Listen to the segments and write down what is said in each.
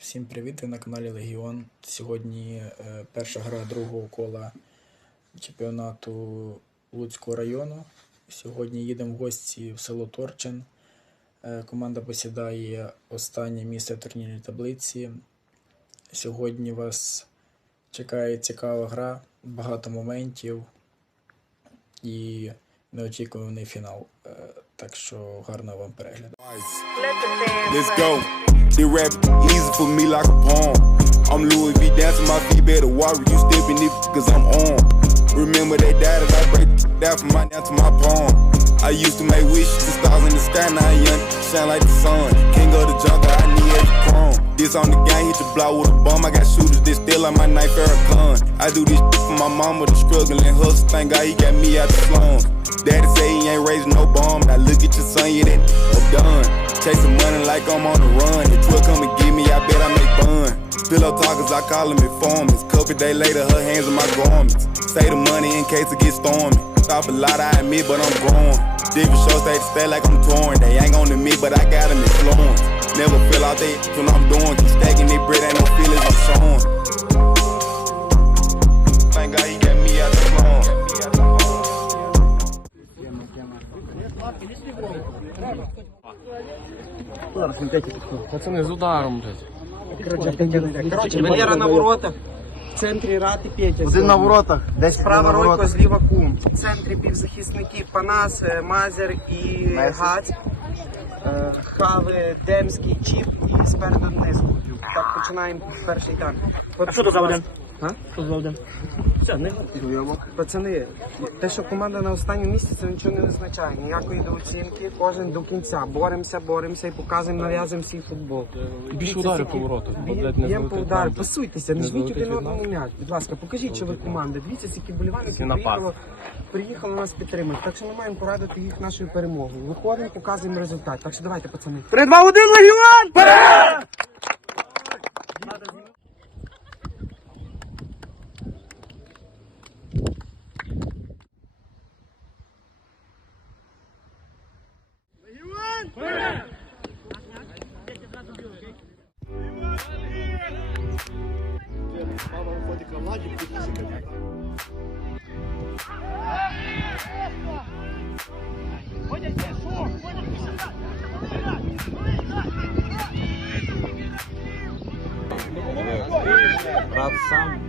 Всім привіт! Ви на каналі Легіон. Сьогодні е, перша гра другого кола чемпіонату Луцького району. Сьогодні їдемо в гості в село Торчин. Е, команда посідає останнє місце в турнірній таблиці. Сьогодні вас чекає цікава гра, багато моментів і неочікуваний фінал. Е, так що гарного вам перегляду. Let's go. This rap easy for me like a poem. I'm Louis V dancing my feet, better worry. You stepping it cause I'm on. Remember they died as I break down from my down to my palm. I used to make wishes to stars in the sky, now young, shine like the sun. King of the jungle, I need every chrome. This on the gang, hit the block with a bomb. I got shooters that still like my knife Farrakhan. I do this for my mama, the struggling hustle. Thank God he got me out the slums. Daddy say he ain't raising no bomb. Now look at your son, yeah, that a done. Chasing money like I'm on the run. If 12 come and get me, I bet I make fun. Pillow talkers, I call them informants. Couple day later, her hands in my garments. Say the money in case it gets stormy. Stop a lot, I admit, but I'm growing. Different shows, they stay like I'm torn. They ain't on to me, but I got them influence. Never feel out they when I'm doing. Keep stacking they bread, ain't no feelings I'm showing. Thank God he got me out the slum. Пацани з ударом, блядь. Короче, Валера на воротах. В центрі рати Петя. Один на воротах, десь Справа на Ройко, воротах. зліва кум. В центрі півзахисники Панас, е, Мазер і Гаць. Е, Хави, Демський, Чіп і спереду вниз. Так, починаємо перший тайм. А що то за один? Один? Все, не Пацани, те, що команда на останньому місці, це нічого не означає. Ніякої дооцінки, кожен до кінця. Боремося, боремося і показуємо, нав'язуємо свій футбол. Більше ударів по не Б'ємо по удару. Пасуйтеся, не жміть один одному м'яч. Будь ласка, покажіть, що ви команда. Дивіться, скільки болівальників приїхало, приїхало нас підтримати. Так що ми маємо порадити їх нашою перемогою. Виходимо, показуємо результат. Так що давайте, пацани. Перед 2-1 легіон! Там,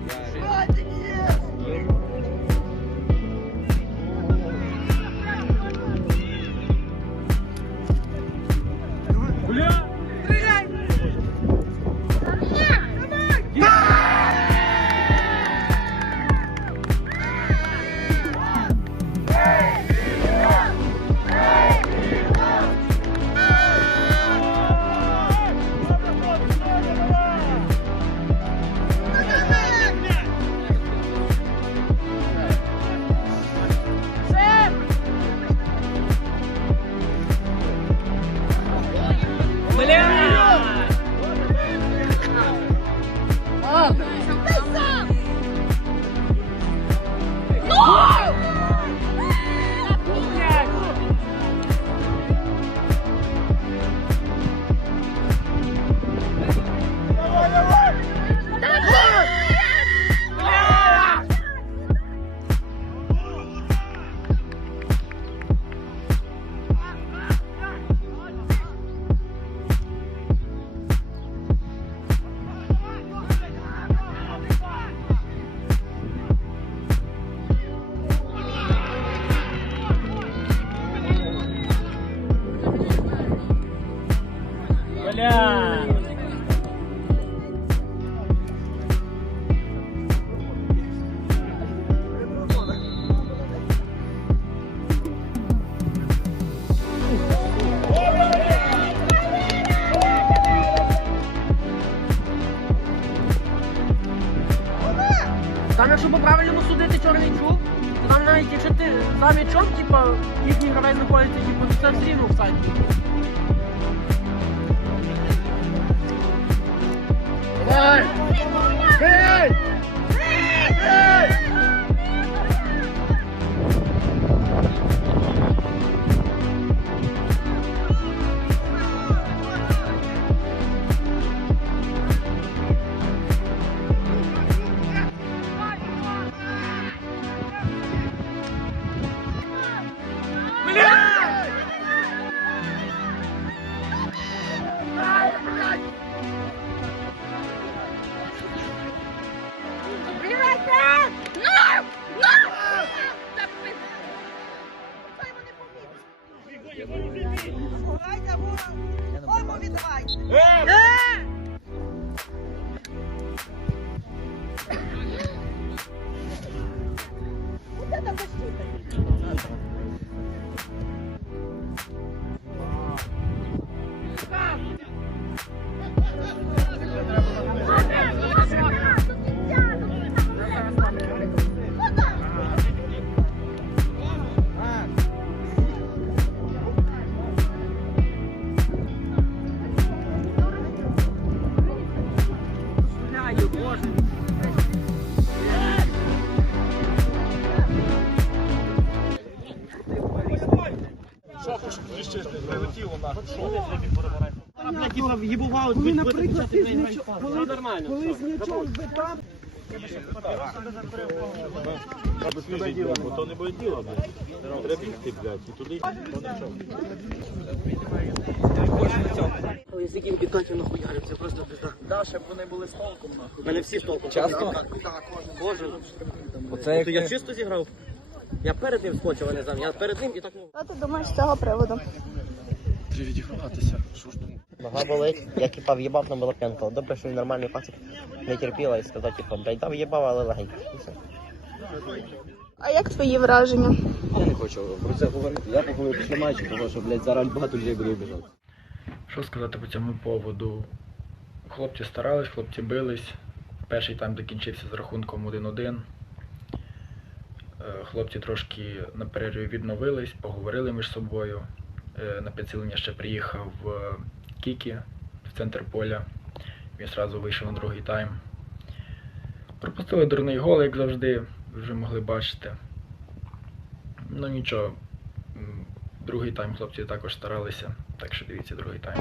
якщо по правильному судити чорний чуб, там навіть якщо ти за м'ячом, типа, їхній гравець знаходиться, типу, то це все рівно в сайті. Давай! Бей! Вот это защита. Нормально, коли з м'ячом ви там, То не буде діла, блядь. Треба йти, блядь, і туди. З яким бітотів нахуярив, це просто пизда. Да, щоб вони були з толком, нахуй. У мене всі з толком. Часто? Боже, Оце то я чисто зіграв. Я перед ним скочив, а не за Я перед ним і так. Що ти думаєш з цього приводу? Нога болить, я типа в'їбав на Балапенко. Добре, що він нормальний пацик не терпіла і сказав, типа, блядь, дав в'їбав, але легенько. І все. А як твої враження? Я не хочу про це говорити. Я поговорю після матчу, тому що, блядь, зараз багато людей буде біжати. Що сказати по цьому поводу? Хлопці старались, хлопці бились. Перший тайм закінчився з рахунком 1-1. Е, Хлопці трошки на перерві відновились, поговорили між собою. Е, На підсилення ще приїхав е, Кікі в центр поля. Він одразу вийшов на другий тайм. Пропустили дурний гол, як завжди, вже могли бачити. Ну нічого, другий тайм хлопці також старалися, так що дивіться другий тайм.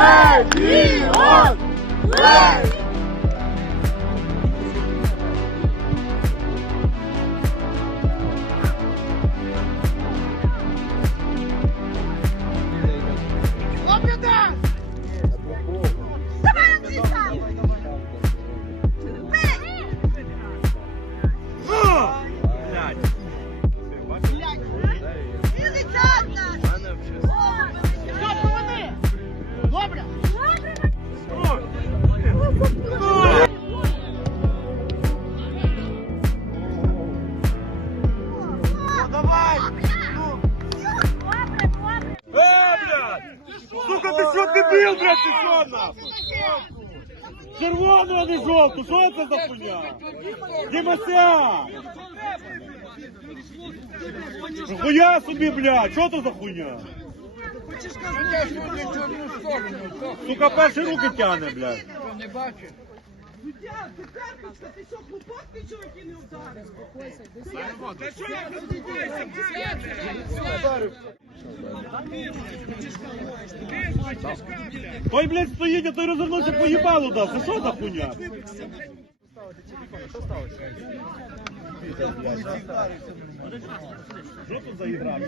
Let me on! Сука, ти що дебіл, блядь, ти що нахуй? Червону, а не жовту, що це за хуйня? Дімася! Хуя собі, блядь, що це за хуйня? Сука, перші руки тягне, блядь. Той, блядь, стоїть, а той розвернувся поїбалу дав. Це що за хуйня? Що тут за ігра?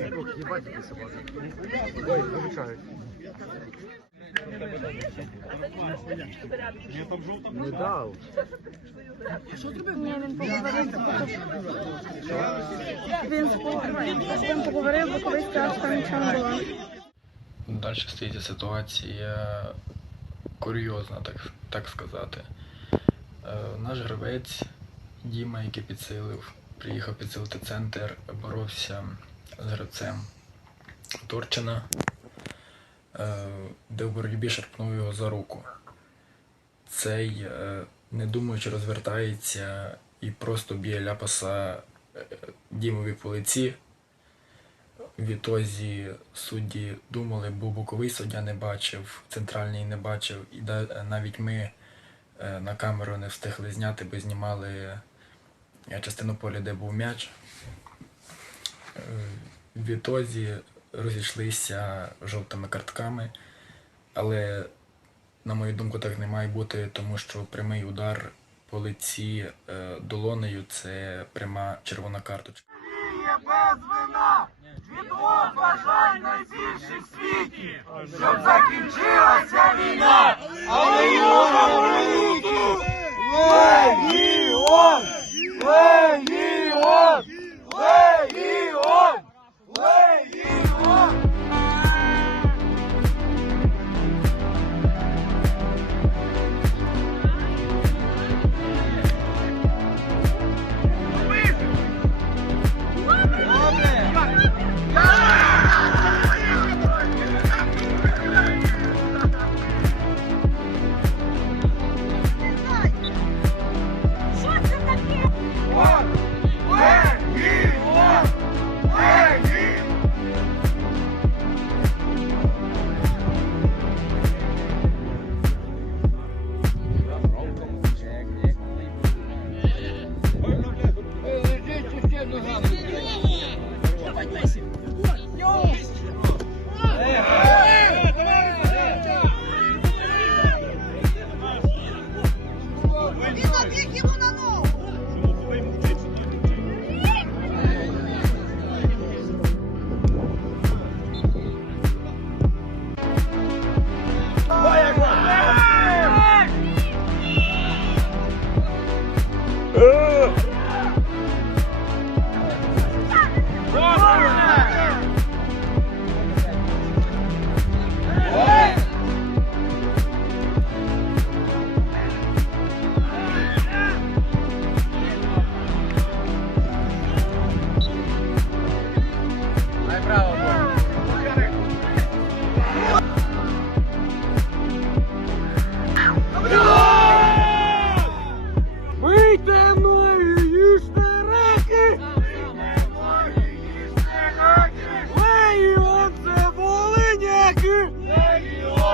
Не дав. Ні, він поговорив. Він з ним поговорив, колись що нічого не було. Далі стоїть ситуація курйозна, так, так сказати. Е, наш гравець Діма, який підсилив, приїхав підсилити центр, боровся з гравцем Торчина, е, де в боротьбі шарпнув його за руку. Цей, е, не думаючи, розвертається і просто б'є ляпаса Дімові по лиці. В ітозі судді думали, бо боковий суддя не бачив, центральний не бачив, і навіть ми е, на камеру не встигли зняти, бо знімали е, частину поля, де був м'яч. Е, В ітозі розійшлися жовтими картками, але, на мою думку, так не має бути, тому що прямий удар по лиці е, долонею це пряма червона карточка. Є без вина. Він обважай найбільших світі, Що Легіон! таке?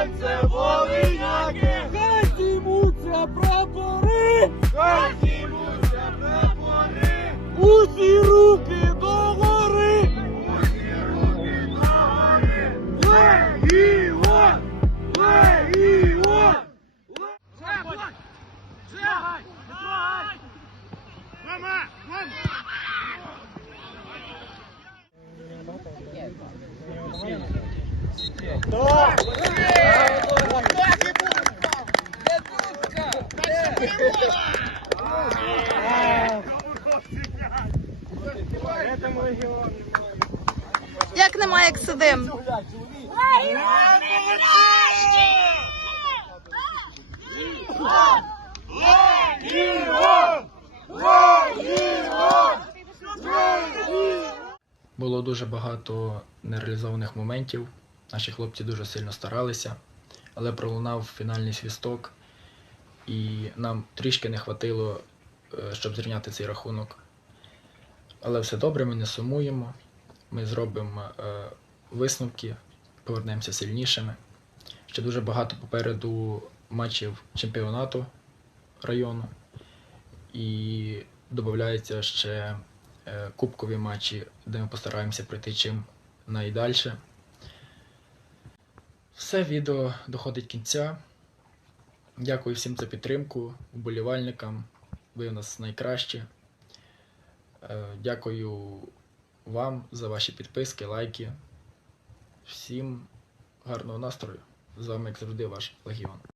Зіймуться волиняки, хай зіймуться прапори, хай зіймуться прапори, усі руки догори, усі руки догори, легіон, легіон. Як немає, як сидим? Було дуже багато нереалізованих моментів. Наші хлопці дуже сильно старалися, але пролунав фінальний свісток, і нам трішки не хватило, е, щоб зрівняти цей рахунок. Але все добре, ми не сумуємо. Ми зробимо е, висновки, повернемося сильнішими. Ще дуже багато попереду матчів чемпіонату району. І додається ще е, кубкові матчі, де ми постараємося пройти чим найдальше. Все відео доходить кінця. Дякую всім за підтримку, вболівальникам. Ви у нас найкращі. Е, Дякую вам за ваші підписки, лайки. Всім гарного настрою. З вами, як завжди, ваш Легіон.